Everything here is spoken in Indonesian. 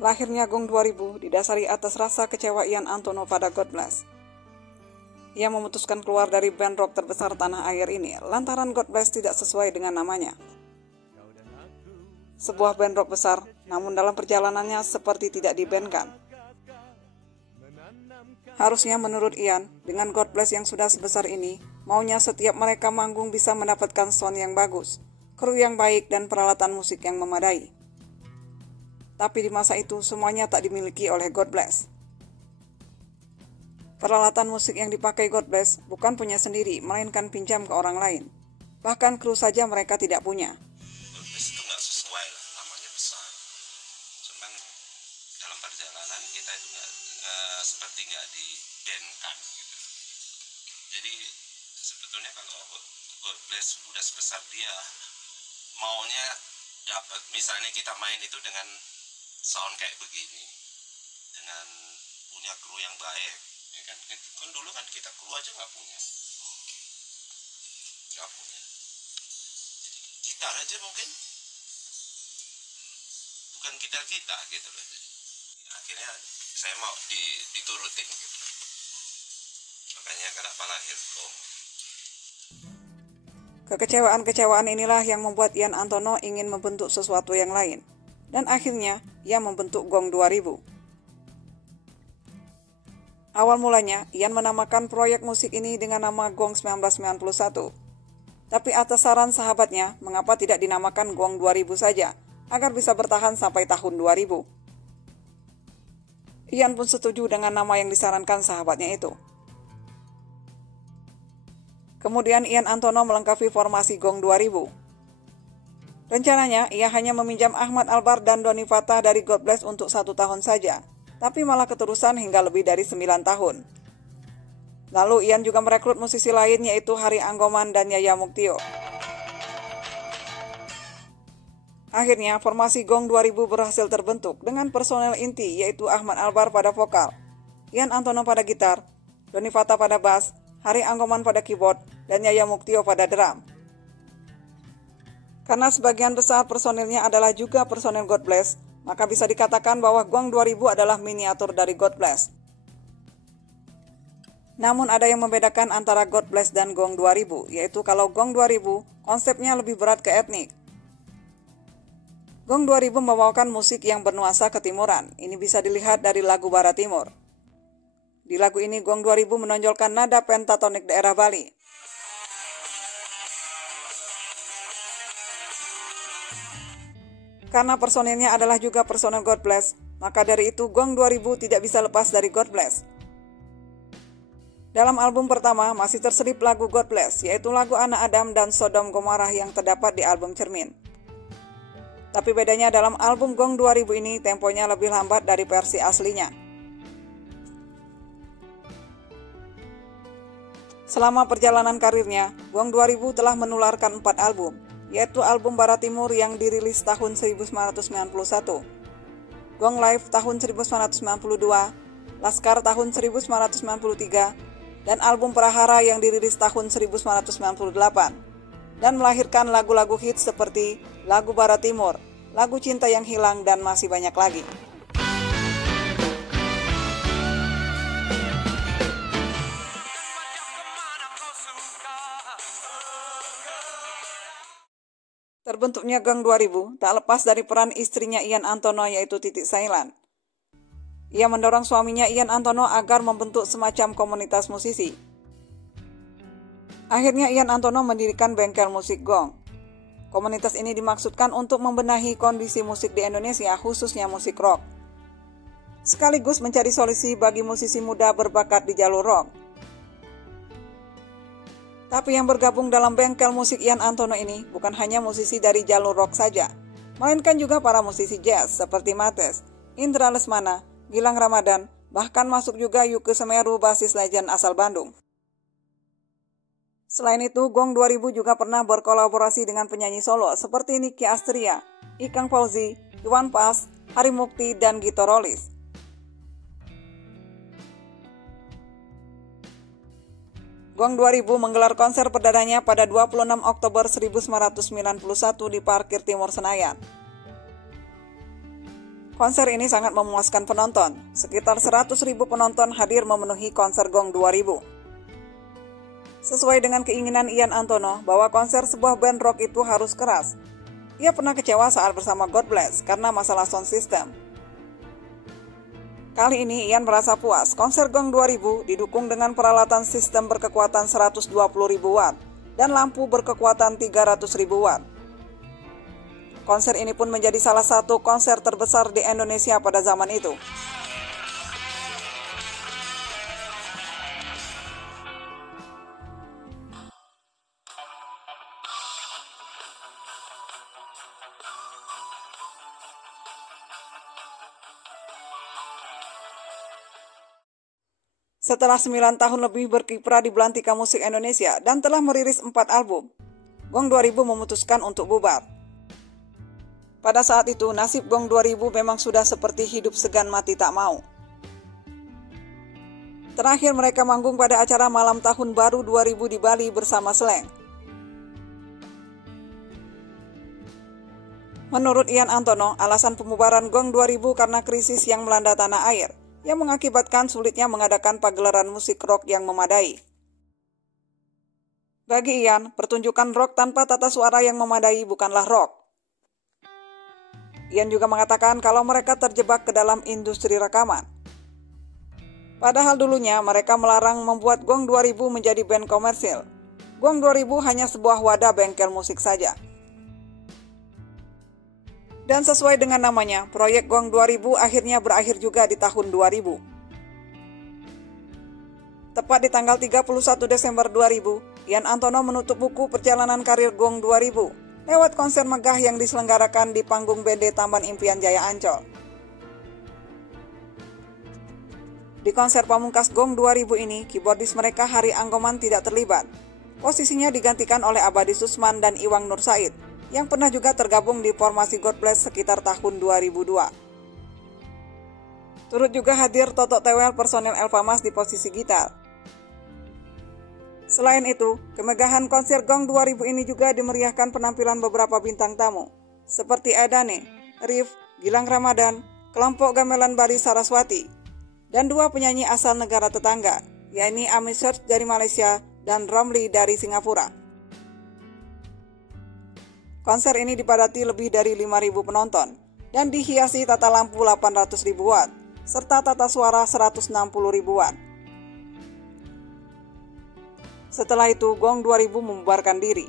Lahirnya Gong 2000 didasari atas rasa kecewa Ian Antono pada God Bless. Ia memutuskan keluar dari band rock terbesar tanah air ini lantaran God Bless tidak sesuai dengan namanya. Sebuah band rock besar, namun dalam perjalanannya seperti tidak dibandkan. Harusnya menurut Ian, dengan God Bless yang sudah sebesar ini, maunya setiap mereka manggung bisa mendapatkan sound yang bagus, kru yang baik, dan peralatan musik yang memadai. Tapi di masa itu semuanya tak dimiliki oleh God Bless. Peralatan musik yang dipakai God Bless bukan punya sendiri, melainkan pinjam ke orang lain. Bahkan kru saja mereka tidak punya. God Bless itu nggak sesuai lah, namanya besar. Cuman dalam perjalanan kita itu seperti nggak dibandkan gitu. Jadi sebetulnya kalau God Bless udah sebesar dia, maunya dapat, misalnya kita main itu dengan sound kayak begini, dengan punya kru yang baik, ya kan? Kan dulu kan kita kru aja nggak punya. Jadi gitar aja mungkin bukan gitar kita gitu loh. Akhirnya saya mau diturutin gitu. Makanya kenapa lahir Gong. Kekecewaan-kecewaan inilah yang membuat Ian Antono ingin membentuk sesuatu yang lain. Dan akhirnya, ia membentuk Gong 2000. Awal mulanya, Ian menamakan proyek musik ini dengan nama Gong 1991. Tapi atas saran sahabatnya, mengapa tidak dinamakan Gong 2000 saja, agar bisa bertahan sampai tahun 2000. Ian pun setuju dengan nama yang disarankan sahabatnya itu. Kemudian Ian Antono melengkapi formasi Gong 2000. Rencananya, ia hanya meminjam Ahmad Albar dan Doni Fatah dari God Bless untuk 1 tahun saja, tapi malah keterusan hingga lebih dari 9 tahun. Lalu Ian juga merekrut musisi lain yaitu Hari Anggoman dan Yaya Muktio. Akhirnya, formasi Gong 2000 berhasil terbentuk dengan personel inti yaitu Ahmad Albar pada vokal, Ian Antono pada gitar, Doni Fatah pada bass, Hari Anggoman pada keyboard, dan Yaya Muktio pada drum. Karena sebagian besar personilnya adalah juga personil God Bless, maka bisa dikatakan bahwa Gong 2000 adalah miniatur dari God Bless. Namun ada yang membedakan antara God Bless dan Gong 2000, yaitu kalau Gong 2000 konsepnya lebih berat ke etnik. Gong 2000 membawakan musik yang bernuansa ketimuran, ini bisa dilihat dari lagu Barat Timur. Di lagu ini Gong 2000 menonjolkan nada pentatonik daerah Bali. Karena personilnya adalah juga personel God Bless, maka dari itu Gong 2000 tidak bisa lepas dari God Bless. Dalam album pertama masih terselip lagu God Bless, yaitu lagu Anak Adam dan Sodom Gomorrah yang terdapat di album Cermin. Tapi bedanya dalam album Gong 2000 ini temponya lebih lambat dari versi aslinya. Selama perjalanan karirnya, Gong 2000 telah menularkan 4 album, yaitu album Barat Timur yang dirilis tahun 1991, Gong Live tahun 1992, Laskar tahun 1993, dan album Prahara yang dirilis tahun 1998, dan melahirkan lagu-lagu hits seperti lagu Barat Timur, lagu Cinta yang Hilang, dan masih banyak lagi. Terbentuknya Gong 2000 tak lepas dari peran istrinya Ian Antono yaitu Titik Sailan. Ia mendorong suaminya Ian Antono agar membentuk semacam komunitas musisi. Akhirnya Ian Antono mendirikan bengkel musik Gong. Komunitas ini dimaksudkan untuk membenahi kondisi musik di Indonesia, khususnya musik rock. Sekaligus mencari solusi bagi musisi muda berbakat di jalur rock. Tapi yang bergabung dalam bengkel musik Ian Antono ini bukan hanya musisi dari jalur rock saja, melainkan juga para musisi jazz seperti Mates, Indra Lesmana, Gilang Ramadan, bahkan masuk juga Yuke Semeru, basis legend asal Bandung. Selain itu, Gong 2000 juga pernah berkolaborasi dengan penyanyi solo seperti Nicky Astria, Ikang Fauzi, Iwan Fals, Hari Mukti, dan Gito Rolis. Gong 2000 menggelar konser perdananya pada 26 Oktober 1991 di Parkir Timur Senayan. Konser ini sangat memuaskan penonton. Sekitar 100.000 penonton hadir memenuhi konser Gong 2000. Sesuai dengan keinginan Ian Antono bahwa konser sebuah band rock itu harus keras. Ia pernah kecewa saat bersama God Bless karena masalah sound system. Kali ini Ian merasa puas. Konser Gong 2000 didukung dengan peralatan sistem berkekuatan 120.000 watt dan lampu berkekuatan 300.000 watt. Konser ini pun menjadi salah satu konser terbesar di Indonesia pada zaman itu. Setelah 9 tahun lebih berkiprah di belantika musik Indonesia dan telah merilis 4 album, Gong 2000 memutuskan untuk bubar. Pada saat itu, nasib Gong 2000 memang sudah seperti hidup segan mati tak mau. Terakhir mereka manggung pada acara Malam Tahun Baru 2000 di Bali bersama Slank. Menurut Ian Antono, alasan pembubaran Gong 2000 karena krisis yang melanda tanah air, yang mengakibatkan sulitnya mengadakan pagelaran musik rock yang memadai. Bagi Ian, pertunjukan rock tanpa tata suara yang memadai bukanlah rock. Ian juga mengatakan kalau mereka terjebak ke dalam industri rekaman. Padahal dulunya mereka melarang membuat Gong 2000 menjadi band komersil. Gong 2000 hanya sebuah wadah bengkel musik saja. Dan sesuai dengan namanya, proyek Gong 2000 akhirnya berakhir juga di tahun 2000. Tepat di tanggal 31 Desember 2000, Ian Antono menutup buku perjalanan karir Gong 2000 lewat konser megah yang diselenggarakan di panggung BD Taman Impian Jaya Ancol. Di konser pamungkas Gong 2000 ini, keyboardis mereka Hari Anggoman tidak terlibat. Posisinya digantikan oleh Abadi Susman dan Iwang Nur Said, yang pernah juga tergabung di formasi God Bless sekitar tahun 2002. Turut juga hadir Toto Tewel personel Elvamas di posisi gitar. Selain itu, kemegahan konser Gong 2000 ini juga dimeriahkan penampilan beberapa bintang tamu, seperti Edane, Rif, Gilang Ramadan, kelompok gamelan Bali Saraswati, dan 2 penyanyi asal negara tetangga, yakni Ami Search dari Malaysia dan Romli dari Singapura. Konser ini dipadati lebih dari 5.000 penonton, dan dihiasi tata lampu 800.000 watt, serta tata suara 160.000 watt. Setelah itu, Gong 2000 membubarkan diri.